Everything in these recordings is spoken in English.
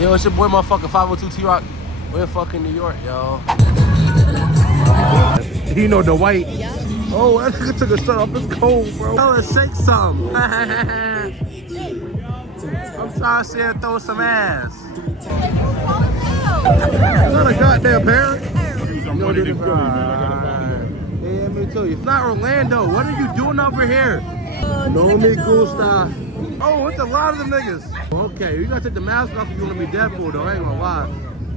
Yo, it's your boy motherfucking 502 TRock. We're in fucking New York, yo. You know the white. Yeah. Oh, that nigga took a shirt off. It's cold, bro. Let's shake some. I'm trying to see her throw some ass. Not a goddamn parent. I'm running in Philly, man. I gotta buy. Yeah, me too. It's not Orlando. What are you doing over here? No me gusta. Oh, it's a lot of them niggas. Okay, you gotta take the mask off if you wanna be Deadpool, though. I ain't gonna lie.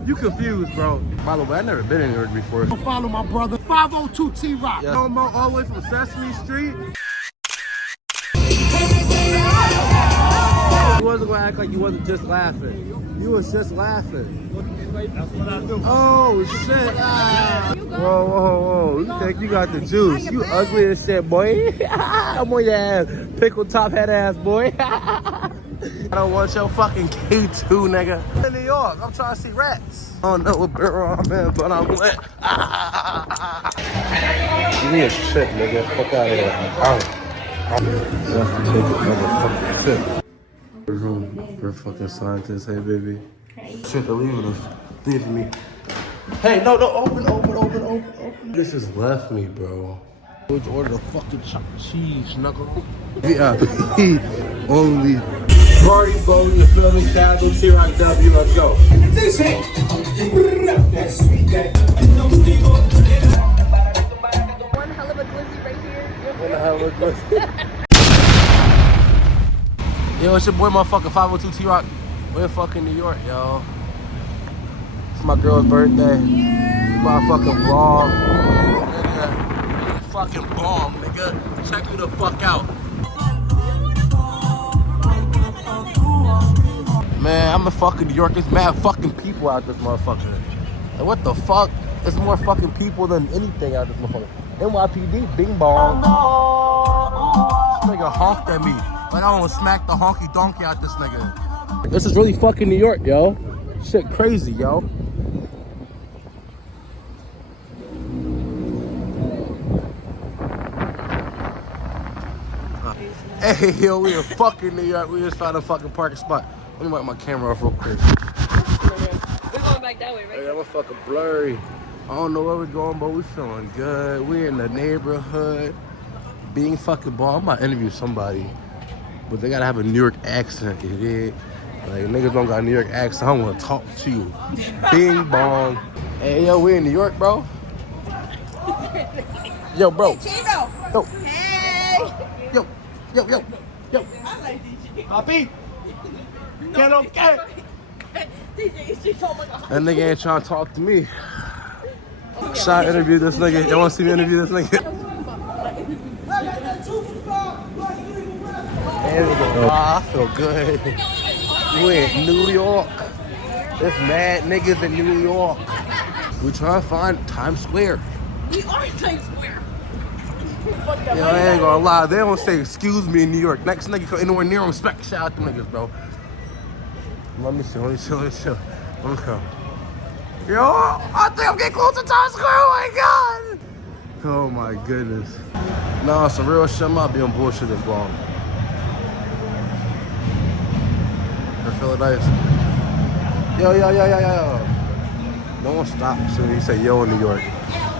You confused, bro. By the way, I never been in here before. Follow my brother, 502 TRock. Yeah. All the way from Sesame Street. You wasn't gonna act like you wasn't just laughing. You was just laughing. Oh shit! Ah. Whoa, whoa, whoa! You think you got the juice? You ugly as shit, boy. I'm on your ass, pickle top head ass, boy. I don't want your fucking K2, nigga. I'm in New York, I'm trying to see rats. I don't know what barrel I'm in, but I'm lit. Give me a shit, nigga. Fuck out of here. I'm just to take another fucking shit. Room for fucking scientists. Hey, baby. Hey. Shit, they're leaving us. Leaving me. Hey, no, open. This just left me, bro. Would you order the fucking chopped cheese, knuckle? VIP only. Party boat, you feel me? Casual, TRock W, let's go. This ain't that sweet. One hell of a glizzy right here. One hell of a glizzy. Yo, it's your boy motherfucking 502 TRock. We're in fucking New York, yo. It's my girl's birthday. Yeah. My fucking vlog. Nigga, fucking bomb, nigga. Check me the fuck out. Man, I'm in fucking New York. There's mad fucking people out this motherfucker. Like, what the fuck? There's more fucking people than anything out this motherfucker. NYPD, bing bong. This nigga honked at me. Like I almost smacked the honky donkey out this nigga. This is really fucking New York, yo. Shit crazy, yo. Hey, yo, we in fucking New York. We just found a fucking parking spot. Let me wipe my camera off real quick. We're going back that way, right? Hey, I'm a fucking blurry. I don't know where we're going, but we feeling good. We're in the neighborhood. Being fucking ball. I'm about to interview somebody. But they gotta have a New York accent, you dig? Like, niggas don't got a New York accent, I wanna talk to you. Bing bong. Hey, yo, we in New York, bro? Yo, bro. Hey, Yo. hey! Yo. I like DJ. Papi. Get okay. DJ, oh my God. That nigga ain't trying to talk to me. Should I interview this nigga? Y'all wanna see me interview this nigga? Oh, I feel good. We in New York. There's mad niggas in New York. We trying to find Times Square. We are in Times Square. Yo, I ain't gonna lie. They don't say excuse me in New York. Next nigga come anywhere near them, respect. Shout out to niggas, bro. Let me chill. Let me come. Yo, I think I'm getting close to Times Square. Oh my God. Oh my goodness. Nah, some real shit. I'm not being bullshit this long. I feel nice. Yo. No one stops so you say yo in New York.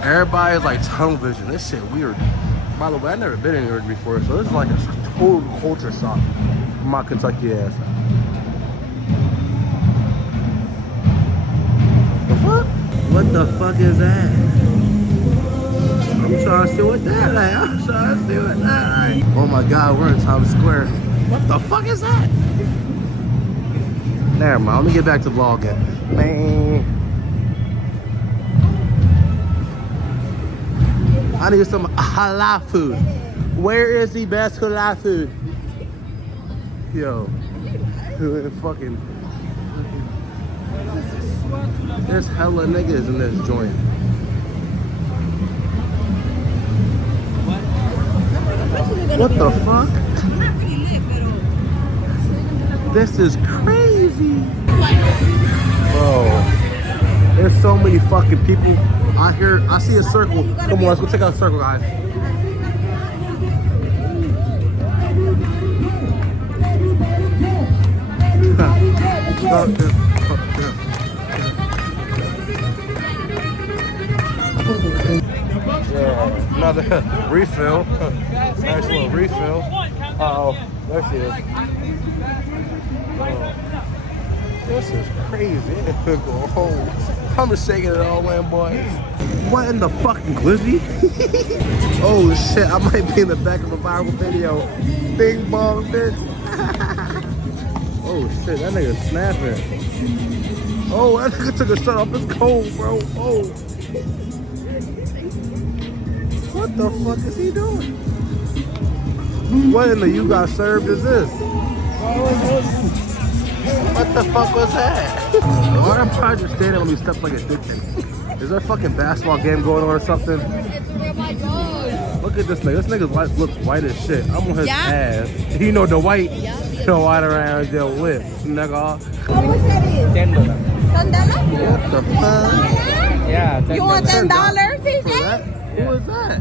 Everybody's like tunnel vision. This shit weird. By the way, I've never been in New York before, so this is like a total culture shock for my Kentucky ass. The fuck? What the fuck is that? I'm trying to see what that like. Oh my God, we're in Times Square. What the fuck is that? Never mind, let me get back to vlogging. Man. I need some halal food. Where is the best halal food? Yo. Fucking. There's hella niggas in this joint. What the fuck? This is crazy. Bro. There's so many fucking people. I see a circle. Come on, let's go check out the circle, guys. Yeah, another refill. Nice little refill. Uh-oh, there she is. Oh. This is crazy. Oh, I'm just shaking it all in, boys. What in the fucking glizzy? Oh shit, I might be in the back of a viral video. Bing bong, bitch. Oh shit, that nigga snapping. Oh, that nigga took a shot off. It's cold, bro. Oh. What the fuck is he doing? What in the you got served is this? What the fuck was that? Why am I trying to stand on these steps like a dickhead? Is there a fucking basketball game going on or something? It's where my dog. Look at this nigga. This nigga's white looks white as shit. I'm on his ass. You know the white, the white around your lip, nigga. How much that is? $10. $10? What the fuck? Yeah, $10. You want $10, CJ? For that? Who is that?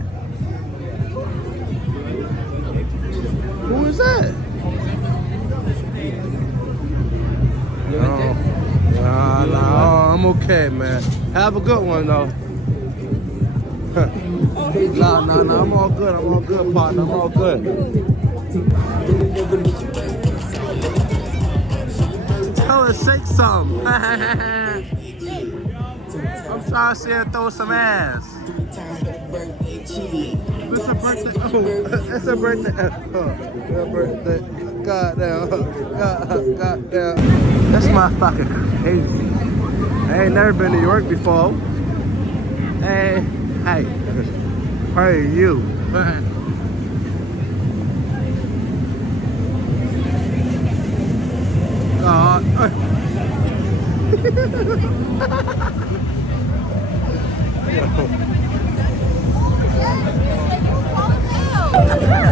Who is that? Nah, I'm okay, man. Have a good one, though. Nah, I'm all good. I'm all good, partner. I'm all good. Tell her, shake something. I'm trying to see her throw some ass. It's a birthday. Oh, it's a birthday. It's a birthday. Goddamn. Goddamn. That's my fucking crazy. I ain't never been to New York before. Hey, you.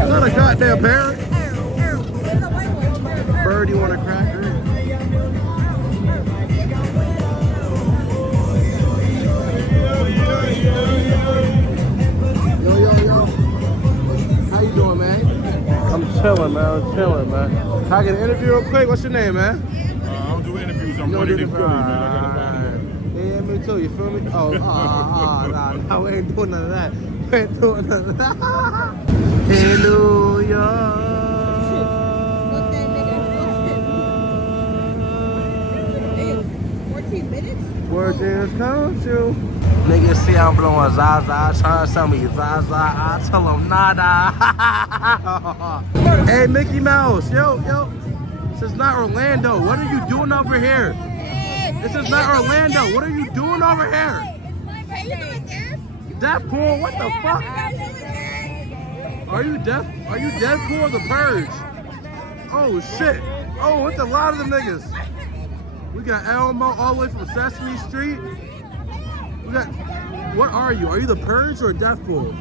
Is that a goddamn parrot? Bird, you want a cracker? Yo. How you doing, man? I'm chilling, man. Can I get an interview real quick? What's your name, man? I don't do interviews. I'm running in Philly, man. I got a Yeah, me too. You feel me? Oh, nah, we ain't doing none of that. We ain't doing none of that. Hallelujah. 14 minutes? Word is come true. Niggas see I'm blowing Zaza, trying to sell me Zaza. I tell them nada. Hey, Mickey Mouse, yo. This is not Orlando. What are you doing over here? This is not Orlando. What are you doing over here? Are you doing this? Deadpool, what the fuck? Are you Deadpool or the Purge? Oh shit. Oh, it's a lot of them niggas. We got Elmo all the way from Sesame Street. We got, what are you? Are you the Purge or Deadpool?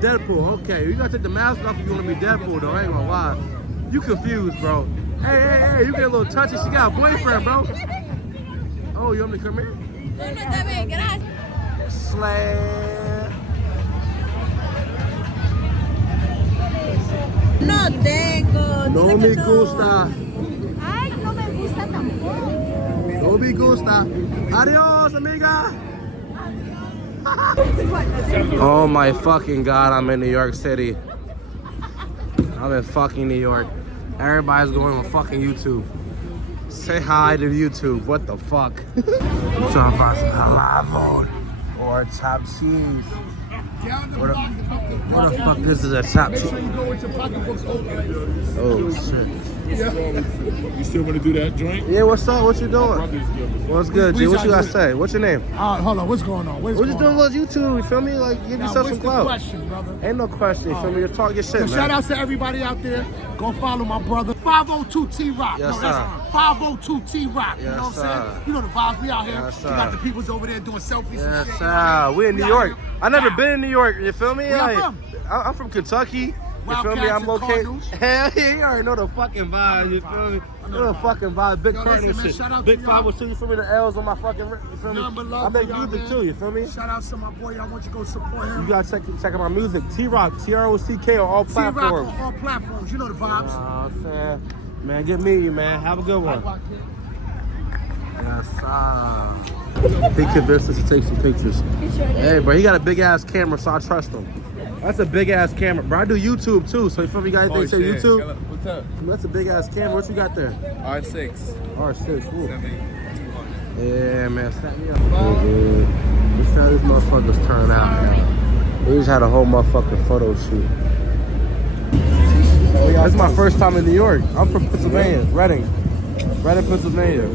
Deadpool, okay. You gotta take the mask off if you wanna be Deadpool though, I ain't gonna lie. You confused, bro. Hey, you get a little touchy. She got a boyfriend, bro. Oh, you want me to come here? Slay. No tengo. No me gusta. Ay, no me gusta tampoco. No me gusta. Adios, amiga. Oh my fucking God, I'm in New York City. I'm in fucking New York. Everybody's going on fucking YouTube. Say hi to YouTube. What the fuck? Trying to find some halal or chopped cheese. What the fuck is this? A chopped cheese? Oh shit. You still want to do that joint? Yeah, what's up? What you doing? What's good, G? What you gotta say? What's your name? Hold on, what's going on? We're just doing a little YouTube, you feel me? Like, give yourself some clout. Question, brother? Ain't no question, you feel me? Just talk your shit, man. Shout out to everybody out there. Go follow my brother, 502 TRock. Yes, sir. 502 TRock. You know what I'm Yes, sir. saying? You know the vibes. We out here. Yes, We got sir. the peoples over there doing selfies. Yes, and shit. sir. We in New out York. here. I never been in New York, you feel me? Where y'all Like, from? I'm from Kentucky. You feel me? Wildcats I'm and okay. Cardinals. Hell yeah, you already know the fucking vibe, you feel me? You know the fucking vibe. Big Yo, Cardinal listen, man, shit. shout out Big to y'all. 502, you feel me? The L's on my fucking, you feel me? Nothing but love I make for y'all, music man. too, you feel me? Shout out to my boy. I want you to go support him. You gotta check out my music. TRock, TRock on all TRock platforms. on all platforms. You know the vibes. I'm saying? Man, good meeting you, man. Have a good one. Yes, sir. He convinced us to take some pictures. Hey, bro, he got a big ass camera, so I trust him. That's a big ass camera, bro. I do YouTube too, so if you got anything to say YouTube, What's up? that's a big ass camera. What you got there? R6. R6. Ooh. 7200. Yeah, man, snap me up. This is how these motherfuckers turn out, man. We just had a whole motherfucking photo shoot. This is my first time in New York. I'm from Pennsylvania, Reading, Pennsylvania.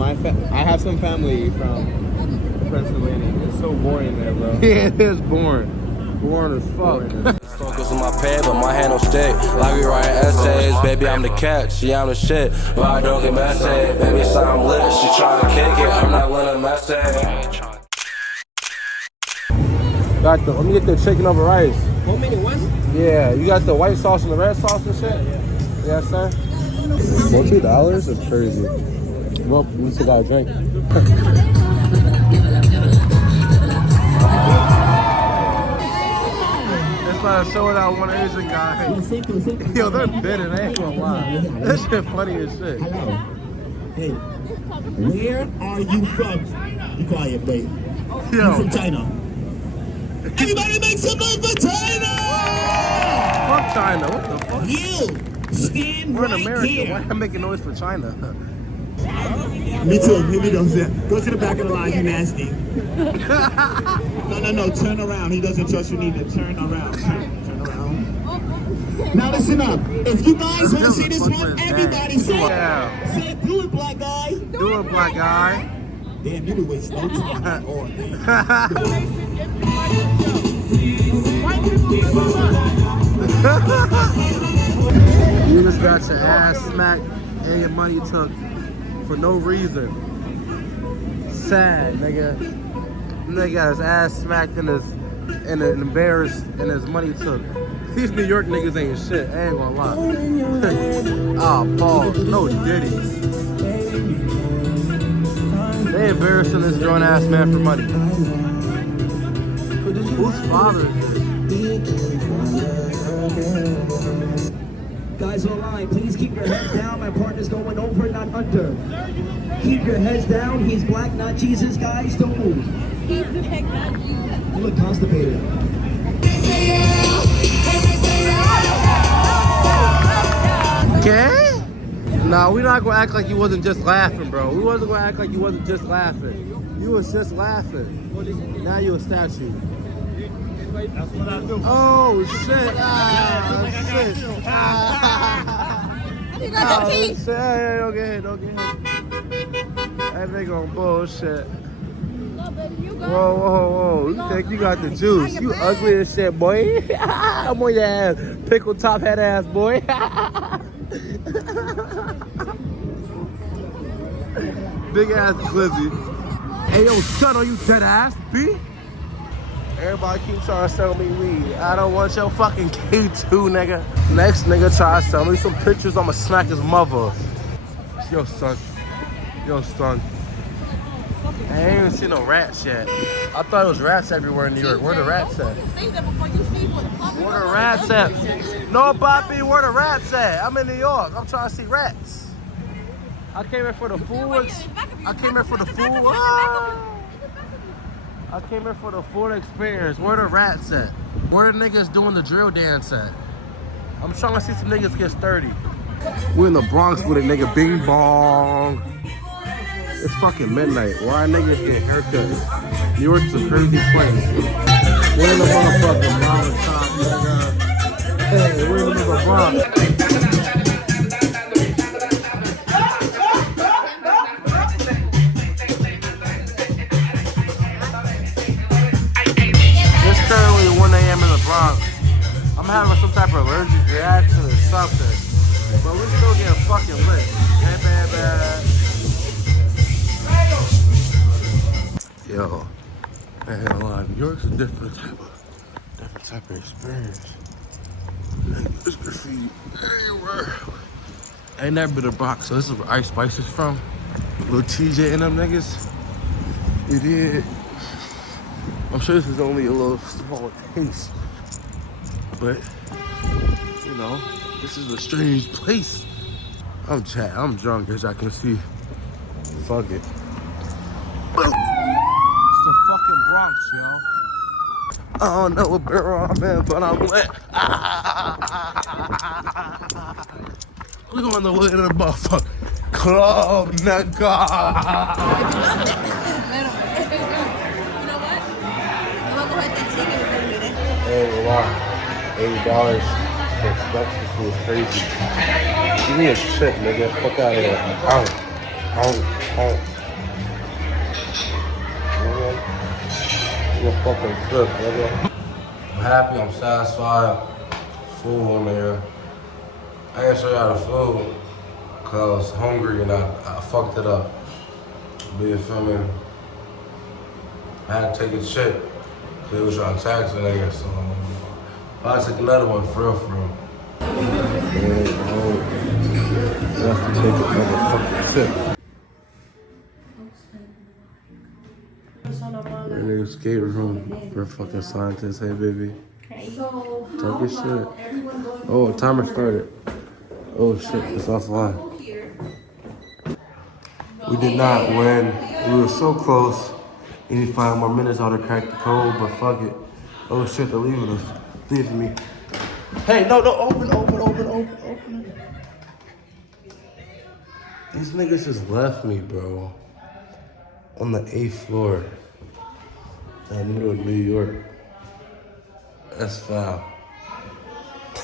I have some family from Pennsylvania. It's so boring there, bro. Yeah, it is boring. Boring as fuck. Focus on my pad, but my hand don't stick. Like we writing essays, baby, I'm the catch. Yeah, I'm the shit, but I don't get messy. Baby, so I'm lit, she tryna kick it. I'm not letting messy. Let me get the chicken over rice. 1 minute, what? Yeah, you got the white sauce and the red sauce and shit? Yeah, sir. $14? That's crazy. Well, we still got a drink. It's like a show that one Asian guy. Yo, they're bitter, they ain't gonna lie. This shit funny as shit. Hello. Hey, where are you from? Be quiet, babe. Yo. I'm from China. Everybody make some noise for China! Fuck China, what the fuck? You stand We're in right America, here. why am I making noise for China? Me too. Here we go. Go to the back of the line, you nasty. No. Turn around. He doesn't trust you neither. Turn around. Turn around. Now listen up. If you guys want to see this one, everybody say it. Say it. Do it, black guy. Do it, black guy. Damn, you would waste no time. Oh, damn. You just got your ass smacked and your money took for no reason. Sad, nigga. Nigga got his ass smacked and embarrassed and his money took. These New York niggas ain't shit. I ain't gonna lie. Ah, balls. No ditties. They embarrassing this grown ass man for money. Whose father is this? Guys online, please keep your heads down. My partner's going over, not under. Keep your heads down. He's black, not Jesus. Guys, don't move. You look constipated. Okay? Nah, we not gonna act like you wasn't just laughing, bro. We wasn't gonna act like you wasn't just laughing. You was just laughing. Now you a statue. That's what I do. Oh shit! Ah, shit! Ah, You got the teeth. shit! Hey, don't get hit! Don't get hit! That nigga on bullshit. Whoa! You think you got the juice? You ugly as shit, boy. I'm on your ass, pickle top head ass boy. Big ass glizzy. Hey yo, son, are you dead ass, B? Everybody keep trying to sell me weed. I don't want your fucking K2, nigga. Next nigga try to sell me some pictures, I'ma smack his mother. Yo, son. I ain't even seen no rats yet. I thought it was rats everywhere in New York. Where the rats at? Where the rats at? No, Bobby, where the rats at? I'm in New York. I'm trying to see rats. I came here for the food. I came here for the food. I came here for the full experience. Where the rats at? Where the niggas doing the drill dance at? I'm trying to see some niggas get sturdy. We're in the Bronx with a nigga bing bong. It's fucking midnight. Why niggas get haircuts? New York's a crazy place. We're in the motherfucking Bronx top, nigga. Hey, we're in the Bronx. It's currently 1 a.m. in the Bronx. I'm having some type of allergic reaction or something. But we still getting fucking lit. Hey, bad. Yo, I ain't gonna lie, New York's a different type of experience. There's graffiti everywhere. I ain't never been to Bronx, so this is where Ice Spice is from. Lil TJ and them niggas. We did. I'm sure this is only a little small taste, but you know, this is a strange place. I'm drunk as I can see. Fuck it. It's the fucking Bronx, yo. I don't know what barrel I'm in, but I'm lit. We on the way to the motherfucker club, nigga. Hey, wow, $80 for breakfast food is crazy. Give me a shit, nigga. Fuck out of here. Ow. You a fucking trip, nigga. I'm happy, I'm satisfied. Food, nigga. I ain't show y'all the food because I was hungry and I fucked it up. But you feel me? I had to take a shit because they was trying to tax a nigga, so I took another one for real. You have to take another fucking sip. We're in the escape room for fucking scientists. Hey, baby. Talk your shit. Oh, timer started. Oh shit, it's offline. We did not win. We were so close. We need 5 more minutes out to crack the code, but fuck it. Oh shit, they're leaving us. Leaving me. Hey, no, open it. These niggas just left me, bro. On the 8th floor. In the middle of New York. That's foul.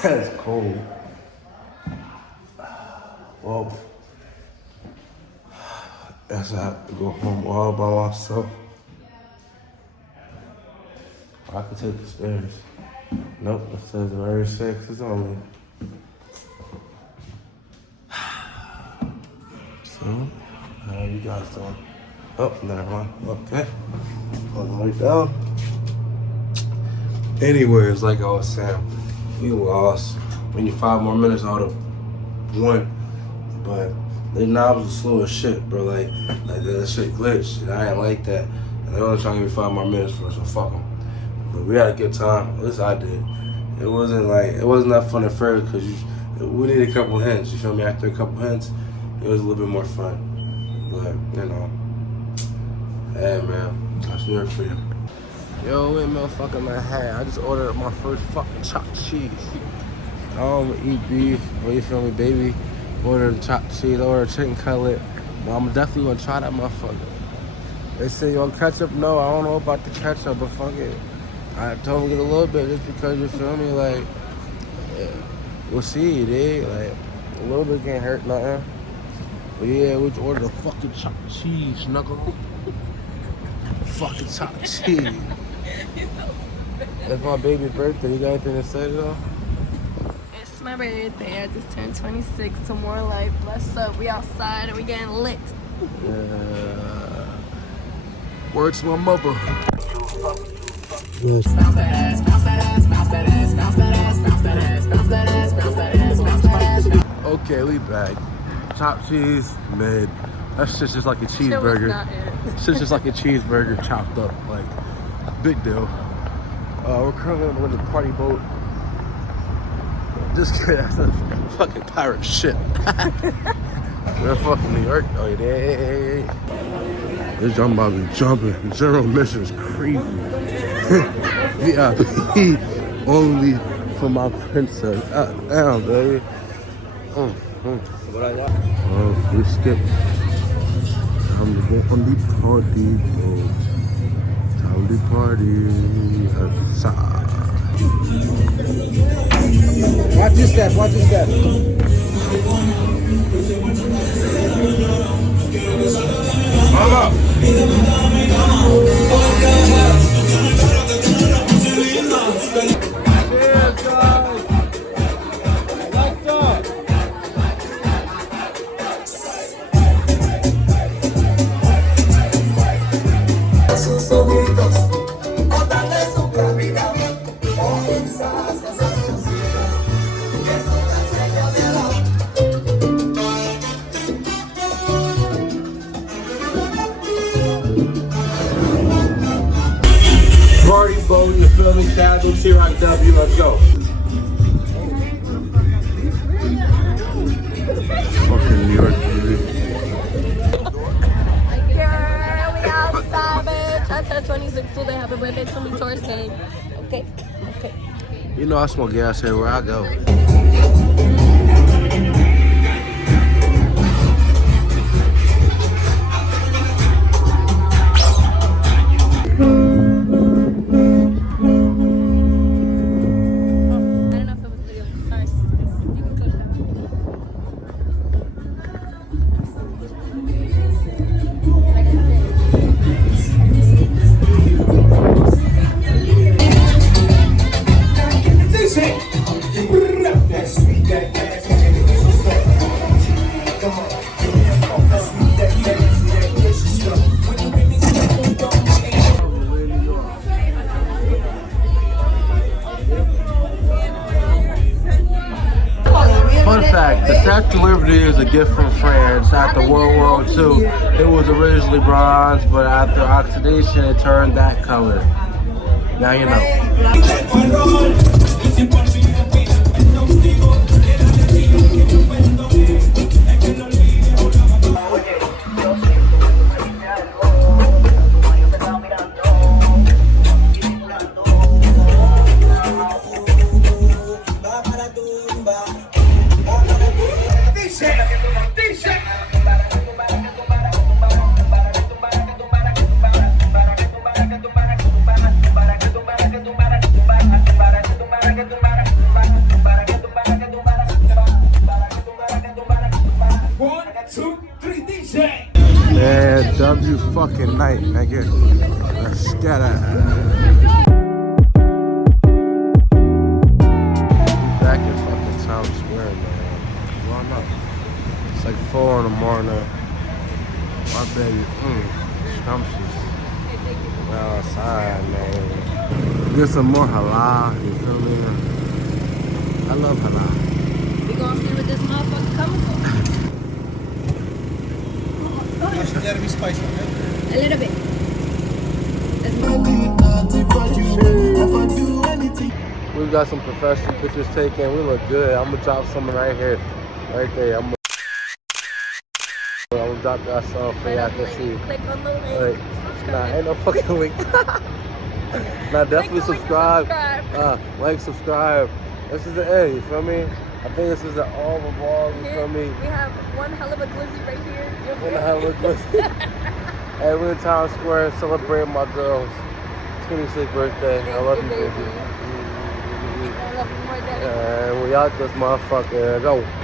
That's cold. Well, guess I have to go home all by myself. I could take the stairs. Nope, it says very 6 is only. So, how you guys doing? Oh, never mind. Okay. On the way down. Anyways, like I was saying, we lost. We need 5 more minutes out of 1. But the knobs are slow as shit, bro. Like that shit glitched. I ain't like that. And they're only trying to give me 5 more minutes for it, so fuck them. But we had a good time. At least I did. It wasn't that fun at first because we needed a couple hints. You feel me? After a couple hints, it was a little bit more fun. But you know, hey man, that's New York for you. Yo, wait, motherfucker, man. Hey, I just ordered my first fucking chopped cheese. I don't eat beef, but you feel me, baby? Ordered chopped cheese, ordered chicken cutlet. But I'm definitely gonna try that motherfucker. They say, yo, ketchup? No, I don't know about the ketchup, but fuck it. I told them to get a little bit just because, you feel me, like, yeah, we'll see, dude. Like, a little bit can't hurt nothing. But yeah, we just ordered a fucking chopped cheese, knuckle. Fucking chopped cheese. It's my baby's birthday. You got anything to say though? It's my birthday. I just turned 26 to more life. Bless up. We outside and we getting lit. Word to my mother. Yes. Okay, we back. Chopped cheese, mid. That shit's just like a cheeseburger. Shit's just like a cheeseburger chopped up. Like, big deal. We're currently on the party boat. Just kidding, that's a fucking pirate ship. We're fucking New York. Oh, yeah. This jump about to be jumping. General mission is crazy. VIP only for my princess. Damn, baby. What I got? Oh, we skipped. Time to go on the party boat. Time to party outside. Watch your step, watch your step. Mama! Party boat, you feel me? Casual, TRock W, let's go. Fucking New York, baby. Girl, we outside. I turned 26 too. They happy birthday to me, Taurus gang. Okay. Okay. You know I smoke gas everywhere I go. Fun fact, the Statue of Liberty is a gift from France. After World War II, it was originally bronze, but after oxidation, it turned that color. Now you know. Yeah, W fucking night, nigga. Let's get it. Back in fucking Times Square, man. Why not? It's like 4 in the morning. My baby, scrumptious. Well, outside, man. Get some more halal, you feel me? I love halal. We gonna see what this motherfucker coming for. That'll be spicy, right? A little bit. We got some professional pictures taken. We look good. I'm gonna drop something right here, right there. I'm gonna drop that song for y'all can see. Click on the link. Nah, ain't no fucking link. Nah, definitely subscribe. Like, subscribe. This is the end. You feel me? I think this is the all of all. You feel me? We have one hell of a glizzy right here. One hell of a glizzy. Hey, we're in Times Square celebrating my girl's 26th birthday. I love you, baby. I love you more than And we out this motherfucker. Go.